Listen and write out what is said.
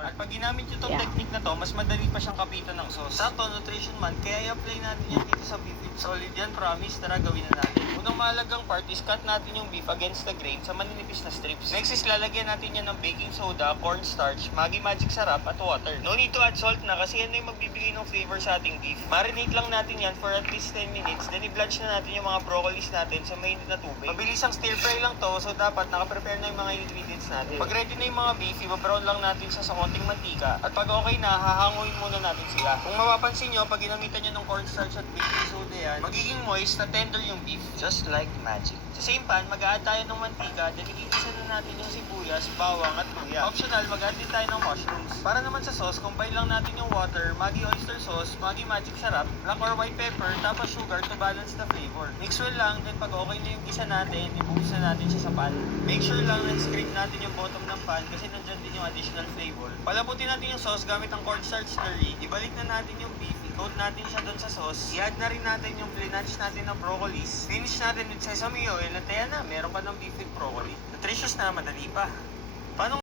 flavor. At pag ginamit nyo itong technique na to, mas madali pa siyang kapitan ng sauce. Sakto, nutrition man, kaya i-apply natin yan dito sa beef. Solid yan, promise. Tara, gawin na natin. Unang mahalagang part is cut natin yung beef against the grain sa maninipis na strips. Next is lalagyan natin yan ng baking soda, cornstarch, Maggi Magic Sarap at water. No need to add salt na kasi yan yung magbibigay ng flavor sa ating beef. Marinate lang natin yan for at least 10 minutes, then i-blanch na natin yung mga broccolis natin sa mainit na tubig. Mabilis ang stir fry lang to, so dapat naka-prepare na yung mga ingredients natin. Pag ready na yung mga beef, i-brown lang natin siya sa konting mantika. At pag okay na, hahanguin muna natin sila. Kung mapapansin nyo, pag ginamitan nyo ng cornstarch at baking soda yan, magiging moist na tender yung beef. Just like magic. Sa same pan, mag-a-add tayo ng mantika, then igigisa na natin yung sibuyas, bawang at luya. Optional, mag-add din tayo ng mushrooms. Para naman sa sauce, combine lang natin yung water, Maggi oyster sauce, Maggi Magic Sarap, black or white pepper, tapos sugar to balance the flavor. Mix well lang, then pag okay na yung gisa natin, ibuhos na natin siya sa pan. Make sure lang na scrape natin yung bottom ng pan kasi nandyan din yung additional flavor. Palabutin natin yung sauce gamit ang cornstarch slurry. Ibalik na natin yung beef, i-coat natin siya doon sa sauce. I-add na rin natin yung blanch natin ng broccolis. Finish natin with sesame oil at ayan na, meron ka ng beef with broccoli. Nutritious na, madali pa. Paano